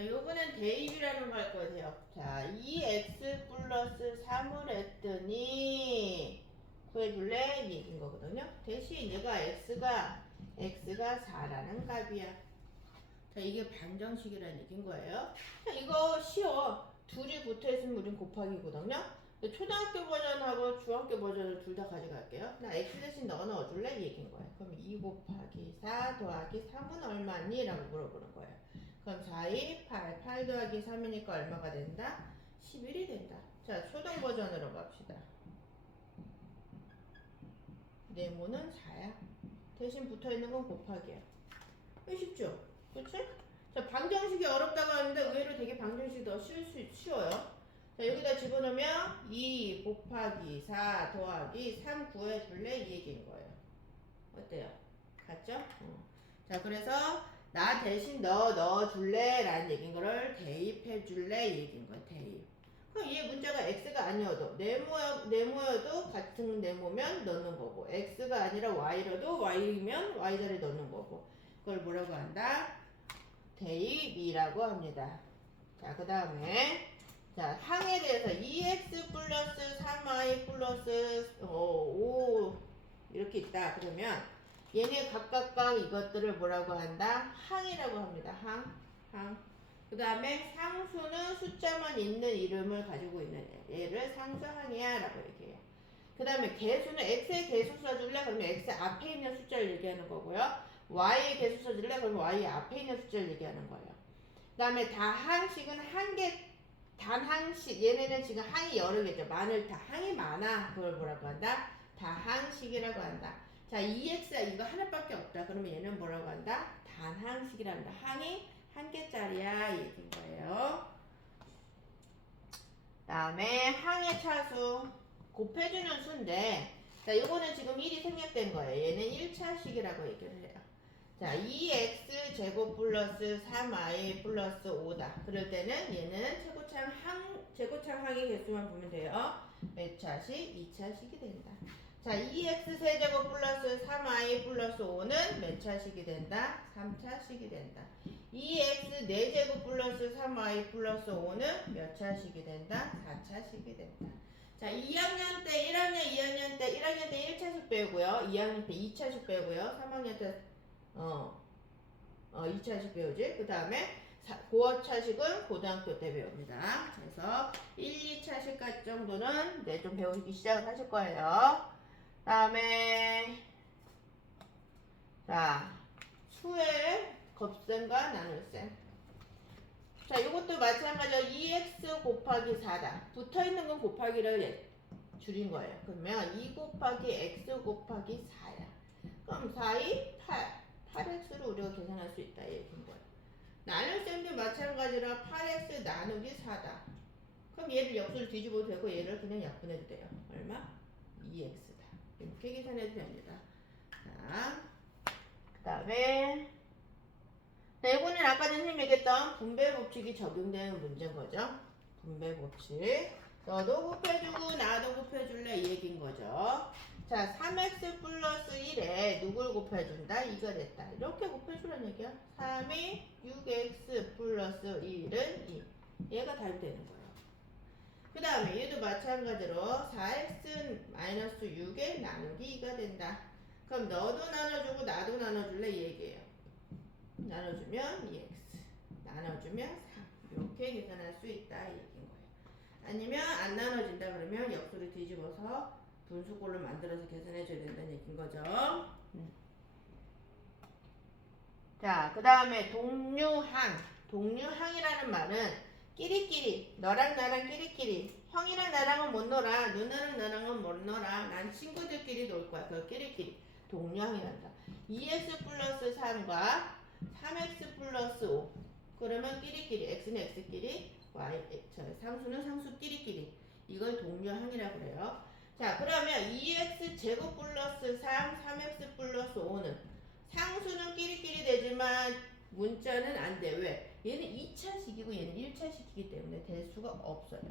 자, 요거는 대입이라는 거 할 거예요. 자, 2x 플러스 3을 했더니 구해줄래? 이 얘기인 거거든요. 대신 얘가 x가 4라는 값이야. 자, 이게 방정식이라는 얘기인 거예요. 자, 이거 쉬워. 둘이 붙어있으면 우린 곱하기거든요. 초등학교 버전하고 중학교 버전을 둘 다 가져갈게요. 나 x 대신 넣어줄래? 이 얘기인 거예요. 그럼 2 곱하기 4 더하기 3은 얼마니? 라고 물어보는 거예요. 그럼 4, 2, 8 더하기 3이니까 얼마가 된다? 11이 된다. 자, 초등 버전으로 갑시다. 네모는 4야. 대신 붙어있는 건 곱하기야. 쉽죠? 그치? 자, 방정식이 어렵다고 하는데 의외로 되게 방정식이 더 쉬워요. 자, 여기다 집어넣으면 2 곱하기 4 더하기 3 구해줄래? 이 얘기인 거예요. 어때요? 같죠? 자, 그래서 나 대신 넣어줄래? 라는 얘기인 거를 대입해줄래? 이 얘기인 거예요. 대입. 그럼 얘 문자가 x가 아니어도 네모여도 같은 네모면 넣는 거고 x가 아니라 y라도 y면 y자리에 넣는 거고 그걸 뭐라고 한다? 대입이라고 합니다. 자, 그 다음에 자, 항에 대해서 2x 플러스 3y 플러스 5 이렇게 있다. 그러면 얘네 각각 이것들을 뭐라고 한다? 항이라고 합니다. 항. 그 다음에 상수는 숫자만 있는 이름을 가지고 있는 얘를 상수항이야 라고 얘기해요. 그 다음에 개수는 x의 개수 써줄래? 그러면 x 앞에 있는 숫자를 얘기하는 거고요. y의 개수 써줄래? 그러면 y 앞에 있는 숫자를 얘기하는 거예요. 그 다음에 다항식은 단항식. 얘네는 지금 항이 여러 개죠. 항이 많아. 그걸 뭐라고 한다? 다항식이라고 한다. 자, 2x가 이거 하나밖에 없다. 그러면 얘는 뭐라고 한다? 단항식이라고 한다. 항이 한 개짜리야. 이 얘기인 거예요. 다음에 항의 차수. 곱해주는 수인데, 자, 요거는 지금 1이 생략된 거예요. 얘는 1차식이라고 얘기를 해요. 자, 2x 제곱 플러스 3y 플러스 5다. 그럴 때는 얘는 제곱창 항의 개수만 보면 돼요. 몇 차식? 2차식이 된다. 자, 2x 세제곱 플러스 3y 플러스 5는 몇 차식이 된다? 3차식이 된다. 2x 4제곱 플러스 3y 플러스 5는 몇 차식이 된다? 4차식이 된다. 자, 2학년 때, 1학년, 2학년 때, 1학년 때 1차식 배우고요. 2학년 때 2차식 배우고요. 3학년 때 2차식 배우지. 그 다음에 고어차식은 고등학교 때 배웁니다. 그래서 1, 2차식까지 정도는 좀 배우기 시작을 하실 거예요. 다음에 자, 수의 곱셈과 나눗셈. 자, 이것도 마찬가지로 2x 곱하기 4다. 붙어있는 건 곱하기를 줄인 거예요. 그러면 2 곱하기 x 곱하기 4야. 그럼 4, 2, 8. 8x를 우리가 계산할 수 있다. 얘기인 거예요. 나눗셈도 마찬가지로 8x 나누기 4다. 그럼 얘를 역수를 뒤집어도 되고 얘를 그냥 약분해도 돼요. 얼마? 2x다. 이렇게 계산해도 됩니다. 자, 그 다음에 자, 이거는 아까 전에 선생님이 얘기했던 분배 법칙이 적용되는 문제인 거죠. 분배 법칙. 너도 곱해주고 나도 곱해줄래 이 얘기인 거죠. 자, 3x 플러스 1에 누굴 곱해준다? 2가 됐다. 이렇게 곱해주라는 얘기야. 3이 6x 플러스 1은 2. 얘가 답이 되는 거예요. 그 다음에 얘도 마찬가지로 4x 마이너스 6에 나누기 2가 된다. 그럼 너도 나눠주고 나도 나눠줄래 이 얘기예요. 나눠주면 2x, 나눠주면 3 이렇게 계산할 수 있다 이 얘기인 거예요. 아니면 안 나눠진다 그러면 역수를 뒤집어서 분수꼴로 만들어서 계산해줘야 된다는 얘기인 거죠. 자, 그 다음에 동류항이라는 말은 끼리끼리, 너랑 나랑 끼리끼리, 형이랑 나랑은 못 놀아, 누나랑 나랑은 못 놀아, 난 친구들끼리 놀 거야. 그거 끼리끼리 동류항이란다. 2x 플러스 3과 3x 플러스 5. 그러면 끼리끼리, x는 x끼리, 상수는 상수끼리끼리. 이걸 동류항이라고 그래요. 자, 그러면 2x 제곱 플러스 3x 플러스 5는 상수는 끼리끼리 되지만 문자는 안 돼. 왜? 얘는 2차식이고 얘는 1차식이기 때문에 될 수가 없어요.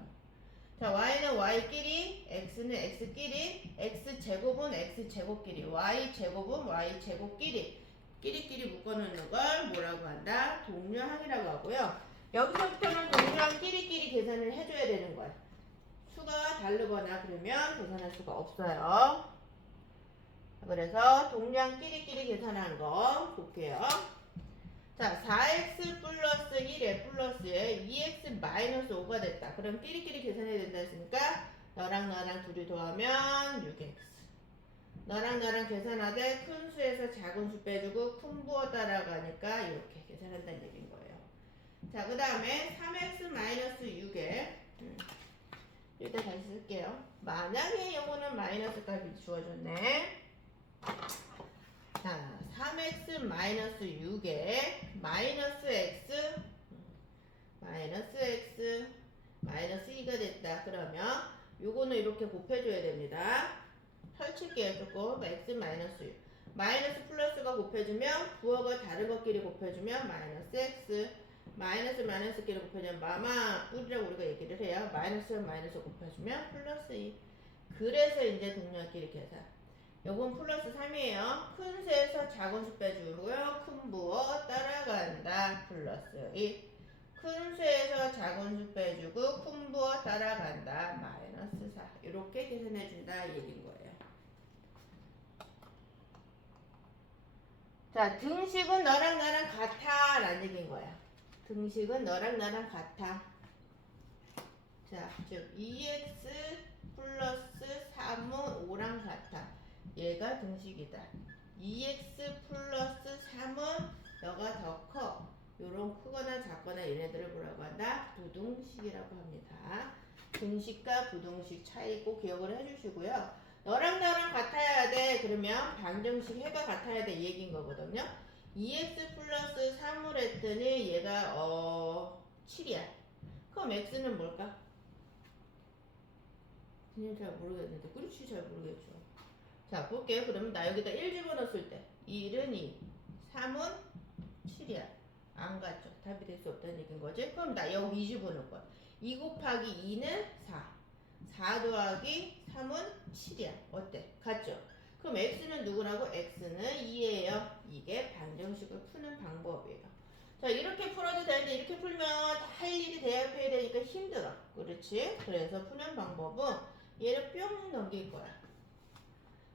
자, y는 y끼리, x는 x끼리, x제곱은 x제곱끼리, y제곱은 y제곱끼리 끼리끼리 묶어놓는 걸 뭐라고 한다? 동류항이라고 하고요. 여기서부터는 동그란 끼리끼리 계산을 해줘야 되는 거야. 수가 다르거나 그러면 계산할 수가 없어요. 그래서 동량 끼리끼리 계산하는 거 볼게요. 자, 4x 플러스 1에 플러스에 2x 마이너스 5가 됐다. 그럼 끼리끼리 계산해야 된다 했으니까 너랑 나랑 둘이 더하면 6x. 너랑 나랑 계산하되 큰 수에서 작은 수 빼주고 큰 부호 따라가니까 이렇게 계산한다는 얘기인 거예요. 자, 그 다음에 3x 마이너스 6에 일단 다시 쓸게요. 만약에 요거는 마이너스 값이 주어졌네. 자, 3x 마이너스 6에 마이너스 x 마이너스 2가 됐다. 그러면 요거는 이렇게 곱해줘야 됩니다. 펼칠게요. 조금 x 마이너스 6 마이너스 플러스가 곱해주면 부호가 다른 것끼리 곱해주면 마이너스 x 마이너스끼리 곱해주면 마마 뿔이라고 우리가 얘기를 해요. 마이너스 곱해주면 플러스 2 그래서 이제 동량끼리 계산 요건 플러스 3이에요. 큰 수에서 작은 수 빼주고요. 큰 부호 따라간다. 플러스 2 큰 수에서 작은 수 빼주고 큰 부호 따라간다. 마이너스 4 이렇게 계산해준다 이 얘기인 거예요. 자, 등식은 너랑 나랑 같아 라는 얘기인 거야. 등식은 너랑 나랑 같아. 자, 즉 2x 플러스 3은 5랑 같아. 얘가 등식이다. 2x 플러스 3은 너가 더 커. 요런 크거나 작거나 얘네들을 뭐라고 한다? 부등식이라고 합니다. 등식과 부등식 차이 꼭 기억을 해주시고요. 너랑 나랑 같아야 돼. 그러면 방정식 해가 같아야 돼. 이 얘기인 거거든요. 2x 플러스 3을 했더니 얘가 7이야. 그럼 x는 뭘까? 그냥 잘 모르겠는데. 그렇지 잘 모르겠죠. 자 볼게요. 그러면 나 여기다 1 집어넣었을 때 1은 2, 3은 7이야. 안 같죠. 답이 될 수 없다는 얘기인 거지. 그럼 나 여기 2 집어넣을 거야. 2 곱하기 2는 4. 4 더하기 3은 7이야. 어때? 같죠? 그럼 x는 누구라고? x는 2예요. 이게 방정식을 푸는 방법이에요. 자 이렇게 풀어도 되는데 이렇게 풀면 할 일이 대입해야 되니까 힘들어. 그렇지? 그래서 푸는 방법은 얘를 뿅 넘길 거야.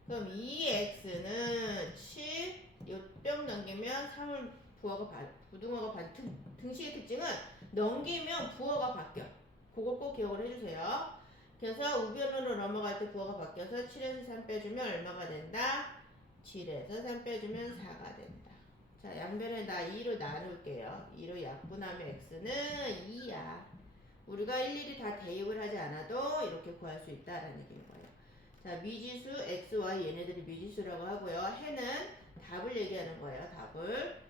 그럼 2x는 7, 뿅 넘기면 3을 부등호가 등식의 특징은 넘기면 부호가 바뀌어. 그거 꼭 기억을 해주세요. 그래서 우변으로 넘어갈 때 부호가 바뀌어서 7에서 3 빼주면 얼마가 된다? 7에서 3 빼주면 4가 된다. 자, 양변에 나 2로 나눌게요. 2로 약분하면 x는 2야. 우리가 일일이 다 대입을 하지 않아도 이렇게 구할 수 있다라는 얘기인 거예요. 자, 미지수 x, y 얘네들이 미지수라고 하고요. 해는 답을 얘기하는 거예요. 답을.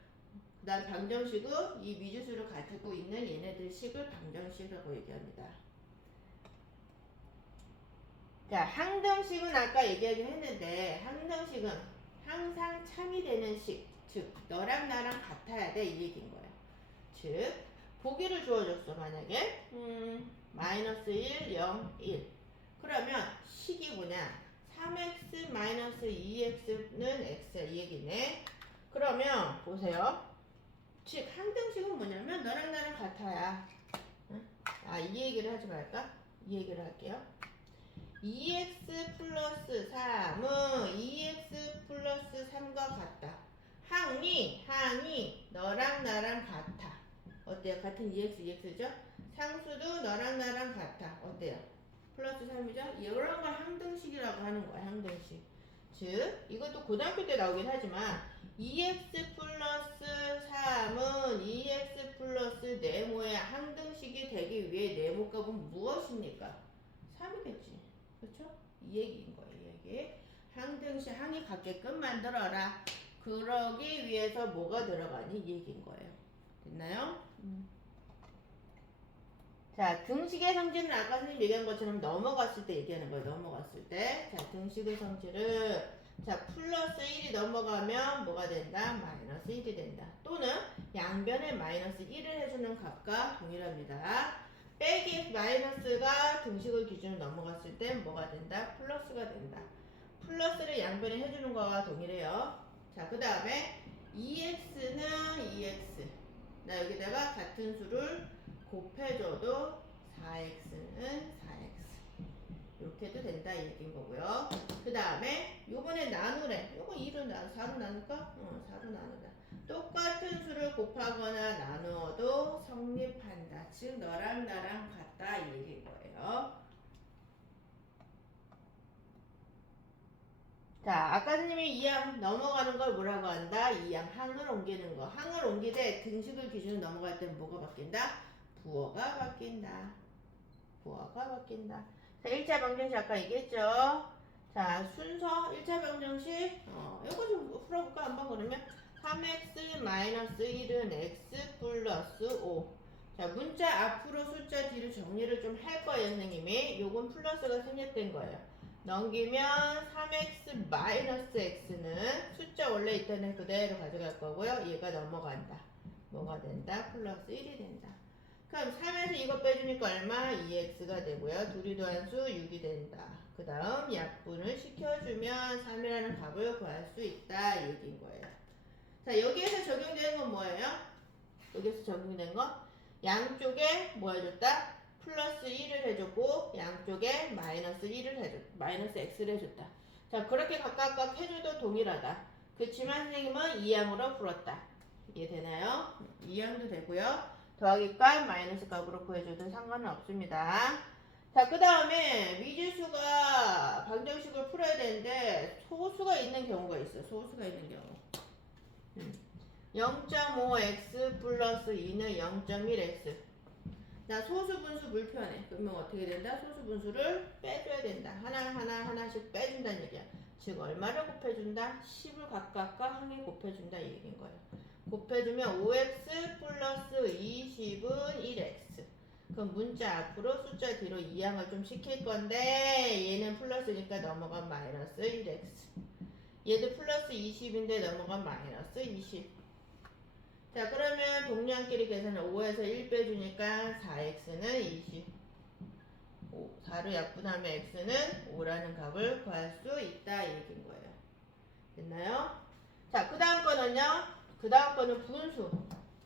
그 다음 방정식은 이 미지수를 가지고 있는 얘네들 식을 방정식이라고 얘기합니다. 자, 항등식은 아까 얘기하긴 했는데 항등식은 항상 참이 되는 식, 즉 너랑 나랑 같아야 돼 이 얘기인 거예요. 즉 보기를 주어줬어. 만약에 마이너스 1, 0, 1 그러면 식이 뭐냐 3x 마이너스 2x는 x야 이 얘기네. 그러면 보세요. 즉 항등식은 뭐냐면 너랑 나랑 같아야 이 얘기를 하지 말까? 이 얘기를 할게요. 2x 플러스 3은 2x 플러스 3과 같다. 항이 너랑 나랑 같아. 어때요? 같은 2x죠? 상수도 너랑 나랑 같아. 어때요? 플러스 3이죠? 이런 걸 항등식이라고 하는 거야. 항등식. 즉 이것도 고등학교 때 나오긴 하지만 2x 플러스 3은 2x 플러스 네모의 항등식이 되기 위해 네모값은 무엇입니까? 3이겠지. 그렇죠? 이 얘기인 거예요. 이 얘기. 항등식 항이 같게끔 만들어라. 그러기 위해서 뭐가 들어가니? 이 얘기인 거예요. 됐나요? 자, 등식의 성질은 아까 선생님 얘기한 것처럼 넘어갔을 때 얘기하는 거예요. 넘어갔을 때. 자, 등식의 성질은 자, 플러스 1이 넘어가면 뭐가 된다? 마이너스 1이 된다. 또는 양변에 마이너스 1을 해주는 값과 동일합니다. 빼기 마이너스가 등식을 기준으로 넘어갔을 때 뭐가 된다? 플러스가 된다. 플러스를 양변에 해주는 거와 동일해요. 자, 그 다음에 2x는 2x. 나 여기다가 같은 수를 나누어도 4x는 4x. 이렇게 해도 된다 이 얘기인 거고요. 그 다음에 요번에 나누래. 요거 2로 4로 나눌까? 4로 나누자. 똑같은 수를 곱하거나 나누어도 성립한다. 즉 너랑 나랑 같다 이 얘기인 거예요. 자, 아까 선생님이 이항 넘어가는 걸 뭐라고 한다? 이항 항을 옮기는 거. 항을 옮기되 등식을 기준으로 넘어갈 때는 뭐가 바뀐다? 부호가 바뀐다. 부호가 바뀐다. 자, 1차 방정식 아까 얘기했죠? 자, 순서 1차 방정식 이거 좀 풀어볼까? 한번 그러면 3x-1은 x 플러스 5. 자, 문자 앞으로 숫자 뒤로 정리를 좀 할 거예요, 선생님이. 요건 플러스가 생략된 거예요. 넘기면 3x-x는 숫자 원래 있던 애 그대로 가져갈 거고요. 얘가 넘어간다. 뭐가 된다? 플러스 1이 된다. 그럼 3에서 이거 빼주니까 얼마? 2x가 되고요. 둘이 더한 수 6이 된다. 그 다음 약분을 시켜주면 3이라는 값을 구할 수 있다. 이 얘기인 거예요. 자, 여기에서 적용되는 건 뭐예요? 여기에서 적용된 거? 양쪽에 뭐 해줬다? 플러스 1을 해줬고 양쪽에 마이너스 1을 해줬, 마이너스 x를 해줬다. 자, 그렇게 각각 해줘도 동일하다. 그치만 선생님은 이항으로 풀었다. 이해되나요? 이항도 되고요. 더하기 값, 마이너스 값으로 구해줘도 상관은 없습니다. 자, 그 다음에 미지수가 방정식을 풀어야 되는데 소수가 있는 경우가 있어요. 소수가 있는 경우. 0.5x 플러스 2는 0.1x. 자, 소수분수 불편해. 그러면 어떻게 된다? 소수분수를 빼줘야 된다. 하나씩 빼준다는 얘기야. 즉 얼마를 곱해준다? 10을 각각과 항에 곱해준다 이 얘기인 거예요. 곱해주면 5x 플러스 20은 1x. 그럼 문자 앞으로 숫자 뒤로 이항을 좀 시킬 건데 얘는 플러스니까 넘어간 마이너스 1x. 얘도 플러스 20인데 넘어간 마이너스 20. 자, 그러면 동량끼리 계산을 5에서 1 빼주니까 4x는 20. 4로 약분하면 x는 5라는 값을 구할 수 있다 이 얘기인 거예요. 됐나요? 자, 그 다음 거는요. 그 다음 거는 분수.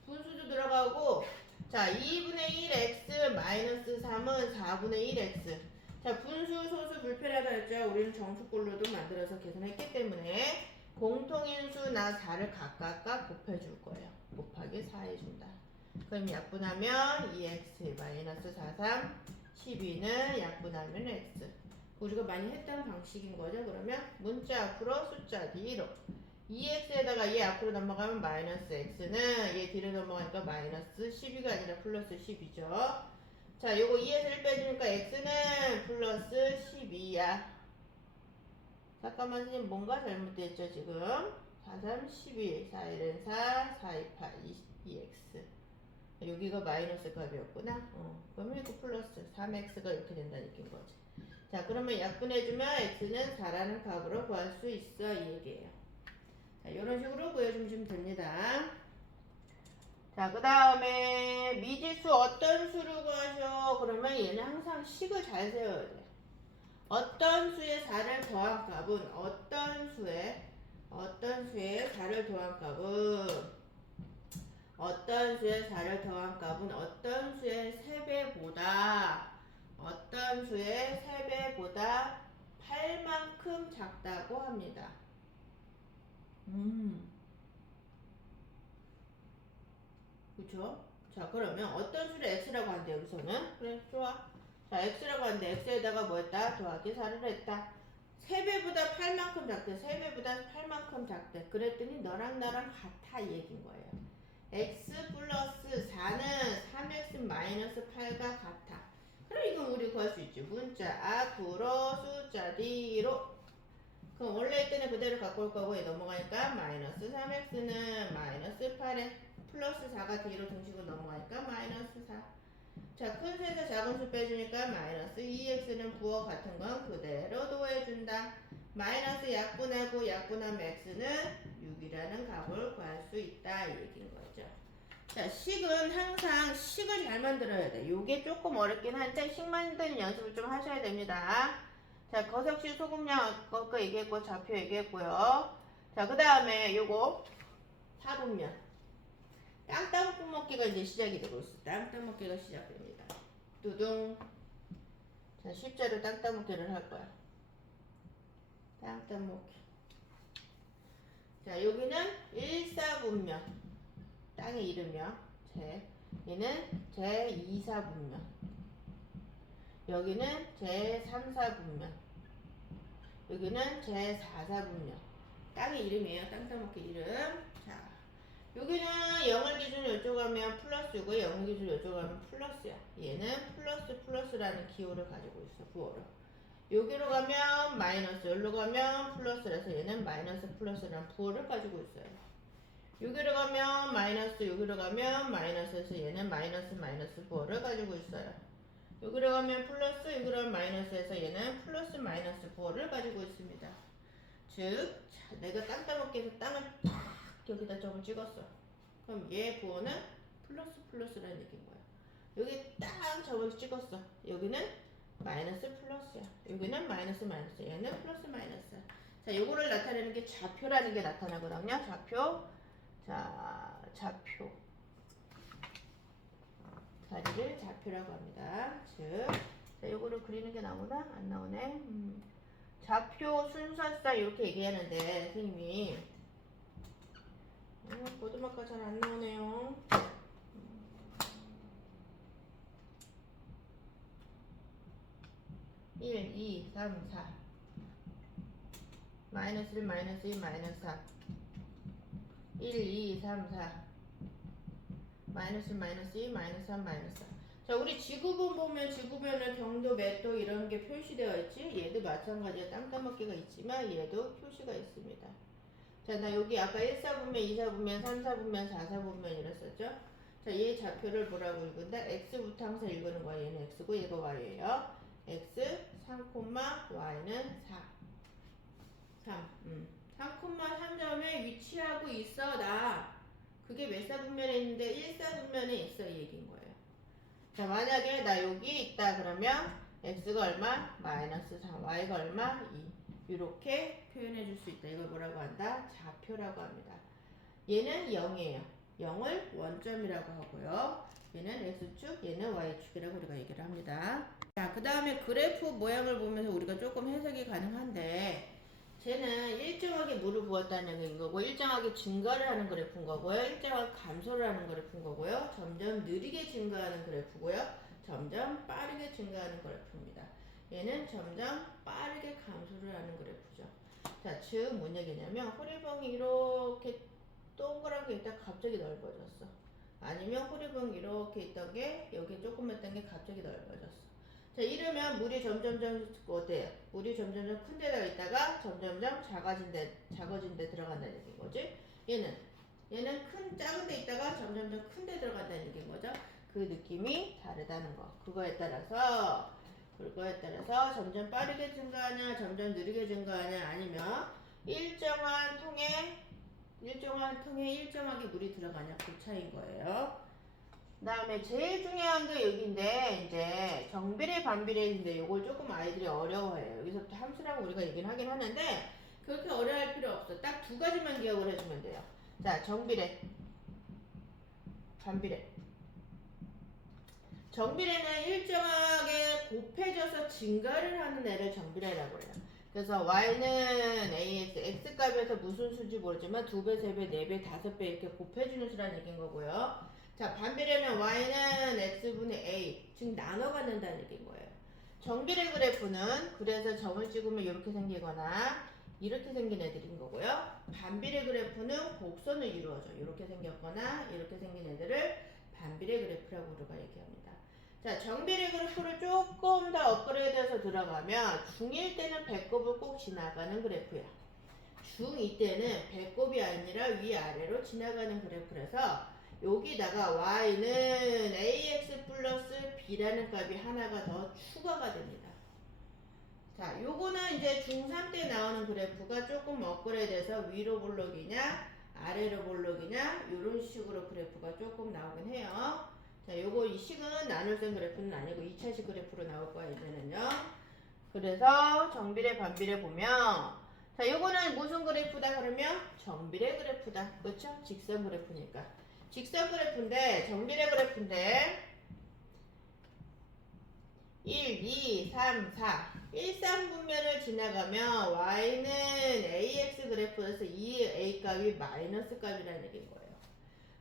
분수도 들어가고 자, 2분의 1x 마이너스 3은 4분의 1x. 자, 분수 소수 불편하다 했죠. 우리는 정수꼴로도 만들어서 계산했기 때문에 공통인수 나 4를 각각과 곱해줄 거예요. 곱하기 4 해준다. 그럼 약분하면 2x 마이너스 4, 3, 12는 약분하면 x. 우리가 많이 했던 방식인 거죠. 그러면 문자 앞으로 숫자 뒤로 2x에다가 얘 앞으로 넘어가면 마이너스 x는 얘 뒤로 넘어가니까 마이너스 12가 아니라 플러스 10이죠. 자, 요거 2에서 1 빼주니까 x는 플러스 12야. 잠깐만 선생님 뭔가 잘못됐죠 지금. 4, 3, 12, 4, 1은 4, 4, 2, 8, 2x. 여기가 마이너스 값이었구나. 그러면 이거 플러스 3x가 이렇게 된다는 얘기인 거지. 자, 그러면 약분해주면 x는 4라는 값으로 구할 수 있어 이 얘기예요. 자, 이런 식으로 구해주시면 됩니다. 자, 그 다음에 미지수 어떤 수를 구하셔? 그러면 얘는 항상 식을 잘 세워야 돼. 어떤 수에 4를 더한 값은 어떤 수에 4를 더한 값은 어떤 수에 4를 더한 값은 어떤 수의 3배보다 8만큼 작다고 합니다. 그쵸? 자, 그러면 어떤 수를 x라고 하는데 여기서는? 그래, 좋아. 자, x라고 하는데 x에다가 뭐 했다? 더하기 4를 했다. 3배보다 8만큼 작대. 3배보다 8만큼 작대. 그랬더니 너랑 나랑 같아 이 얘기인 거예요. x 플러스 4는 3x 마이너스 8과 같아. 그럼 이건 우리 구할 수 있지. 문자 앞으로 숫자 뒤로. 그럼 원래 있던 그대로 갖고 올 거고 얘 넘어가니까 마이너스 3x는 마이너스 8에 플러스 4가 뒤로 등식으로 넘어가니까 마이너스 4. 자, 큰 수에서 작은 수 빼주니까 마이너스 2x는 부호 같은 건 그대로 도해준다. 마이너스 약분하고 약분하면 x는 6이라는 값을 구할 수 있다 이 얘기인 거죠. 자, 식은 항상 식을 잘 만들어야 돼. 요게 조금 어렵긴 한데 식 만드는 연습을 좀 하셔야 됩니다. 자, 거석식 소금량 아까 얘기했고 좌표 얘기했고요. 자, 그 다음에 요거 사분면 땅 따먹기가 이제 시작이 되고 있어. 땅 따먹기가 시작됩니다. 두둥. 자, 십자로 땅 따먹기를 할 거야. 땅 따먹기. 자, 여기는 1사분면. 땅의 이름이요. 얘는 제2사분면. 여기는 제3사분면. 여기는 제4사분면. 땅의 이름이에요. 땅 따먹기 이름. 자, 여기는 0을 기준으로 이쪽 하면 플러스고 0을 기준으로 이쪽 하면 플러스야. 얘는 플러스라는 기호를 가지고 있어. 부호를. 여기로 가면 마이너스, 여기로 가면 플러스라서 얘는 마이너스 플러스라는 부호를 가지고 있어요. 여기로 가면 마이너스, 여기로 가면 마이너스에서 얘는 마이너스 부호를 가지고 있어요. 여기로 가면 플러스, 여기로 가면 마이너스에서 얘는 플러스 마이너스 부호를 가지고 있습니다. 즉, 자, 내가 땅 따먹기 해서 땅을 탁 여기다 점을 찍었어. 그럼 얘 부호는 플러스라는 얘기인 거야. 여기 딱 점을 찍었어. 여기는 마이너스 플러스야. 여기는 마이너스, 얘는 플러스 마이너스야. 자, 요거를 나타내는 게 좌표라는 게 나타나거든요. 좌표. 자, 좌표. 자리를 좌표라고 합니다. 즉, 자, 요거를 그리는 게 나오나? 안 나오네. 좌표 순서상 이렇게 얘기하는데, 선생님이 보드마크가 잘 안 나오네요. 1, 2, 3, 4 마이너스 1, 마이너스 2, 마이너스 4 1, 2, 3, 4 마이너스 1, 마이너스 2, 마이너스 3, 마이너스 4 자, 우리 지구본 보면 지구본은 경도, 매도 이런 게 표시되어 있지? 얘도 마찬가지로 땅 따먹기가 있지만 얘도 표시가 있습니다. 자, 나 여기 아까 1사분면, 2사분면, 3사분면, 4사분면 이랬었죠? 자, 얘 좌표를 뭐라고 읽은다? X부터 항상 읽는 거야. 얘는 X고 얘가 Y예요. X 3, Y는 4. 3,3점에 위치하고 있어. 나. 그게 몇 사분면에 있는데 1사분면에 있어. 이 얘기인 거예요. 자, 만약에 나 여기 있다 그러면 X가 얼마? 마이너스 3. Y가 얼마? 2. 이렇게 표현해 줄 수 있다. 이걸 뭐라고 한다? 좌표라고 합니다. 얘는 0이에요. 0을 원점이라고 하고요. 얘는 X축, 얘는 Y축이라고 우리가 얘기를 합니다. 자, 그 다음에 그래프 모양을 보면서 우리가 조금 해석이 가능한데 쟤는 일정하게 물을 부었다는 얘기인 거고 일정하게 증가를 하는 그래프인 거고요. 일정하게 감소를 하는 그래프인 거고요. 점점 느리게 증가하는 그래프고요. 점점 빠르게 증가하는 그래프입니다. 얘는 점점 빠르게 감소를 하는 그래프죠. 자, 즉 뭔 얘기냐면 호리봉이 이렇게 동그랗게 있다가 갑자기 넓어졌어. 아니면 호리봉이 이렇게 있던 게 여기 조금 했던 게 갑자기 넓어졌어. 자, 이러면 물이 점점점 어때요? 물이 점점점 큰 데다가 있다가 점점점 작아진 데 들어간다는 얘기인 거지. 얘는 작은 데 있다가 점점점 큰 데 들어간다는 얘기인 거죠. 그 느낌이 다르다는 거. 그거에 따라서 점점 빠르게 증가하냐, 점점 느리게 증가하냐, 아니면 일정한 통에 일정하게 물이 들어가냐, 그 차이인 거예요. 그 다음에 제일 중요한 게 여기인데 이제 정비례 반비례인데 요걸 조금 아이들이 어려워해요. 여기서부터 함수라고 우리가 얘기는 하긴 하는데 그렇게 어려워할 필요 없어. 딱 두 가지만 기억을 해주면 돼요. 자, 정비례 반비례. 정비례는 일정하게 곱해져서 증가를 하는 애를 정비례라고 해요. 그래서 y는 ax, x값에서 무슨 수인지 모르지만 2배, 3배, 4배, 5배 이렇게 곱해주는 수라는 얘기인 거고요. 자, 반비례는 y는 x분의 a, 즉 나눠 갖는다는 얘기인 거예요. 정비례 그래프는 그래서 점을 찍으면 이렇게 생기거나 이렇게 생긴 애들인 거고요. 반비례 그래프는 곡선을 이루어져. 이렇게 생겼거나 이렇게 생긴 애들을 반비례 그래프라고 우리가 얘기합니다. 자, 정비례 그래프를 조금 더 업그레이드해서 들어가면 중1 때는 배꼽을 꼭 지나가는 그래프야. 중2 때는 배꼽이 아니라 위아래로 지나가는 그래프라서 여기다가 y는 ax 플러스 b라는 값이 하나가 더 추가가 됩니다. 자, 요거는 이제 중3 때 나오는 그래프가 조금 업그레이드해서 위로 볼록이냐 아래로 볼록이냐 이런 식으로 그래프가 조금 나오긴 해요. 자, 요거 이 식은 나눗셈 그래프는 아니고 2차식 그래프로 나올 거야, 이제는요. 그래서 정비례 반비례 보면 자, 요거는 무슨 그래프다 그러면 정비례 그래프다. 그렇죠? 직선 그래프니까. 직선 그래프인데 정비례 그래프인데 1, 2, 3, 4 1, 3분면을 지나가면 y는 ax 그래프에서 이 a 값이 마이너스 값이라는 얘기인 거예요.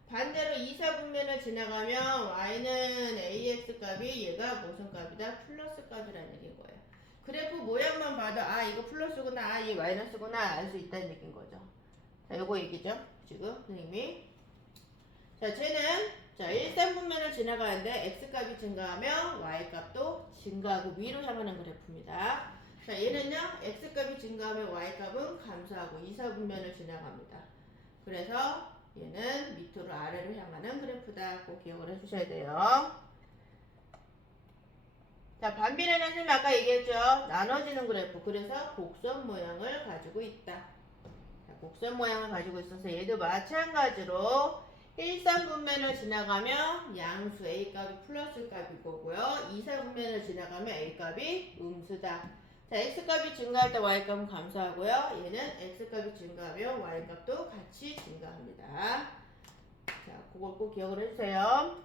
반대로 2, 4분면을 지나가면 y는 ax 값이 얘가 무슨 값이다? 플러스 값이라는 얘기인 거예요. 그래프 모양만 봐도 아 이거 플러스구나, 아 이게 마이너스구나 알 수 있다는 얘기인 거죠. 자, 요거 얘기죠. 지금 선생님이. 자, 쟤는 자 1, 3분면을 지나가는데 x값이 증가하면 y값도 증가하고 위로 향하는 그래프입니다. 자, 얘는요 x값이 증가하면 y값은 감소하고 2, 4분면을 지나갑니다. 그래서 얘는 밑으로 아래로 향하는 그래프다. 꼭 기억을 해주셔야 돼요. 자, 반비례는 선생님 아까 얘기했죠. 나눠지는 그래프. 그래서 곡선 모양을 가지고 있다. 자, 곡선 모양을 가지고 있어서 얘도 마찬가지로 1, 3분면을 지나가면 양수 A값이 플러스 값일 거고요. 2, 4분면을 지나가면 A값이 음수다. 자, X값이 증가할 때 Y값은 감소하고요. 얘는 X값이 증가하면 Y값도 같이 증가합니다. 자, 그걸 꼭 기억을 해주세요.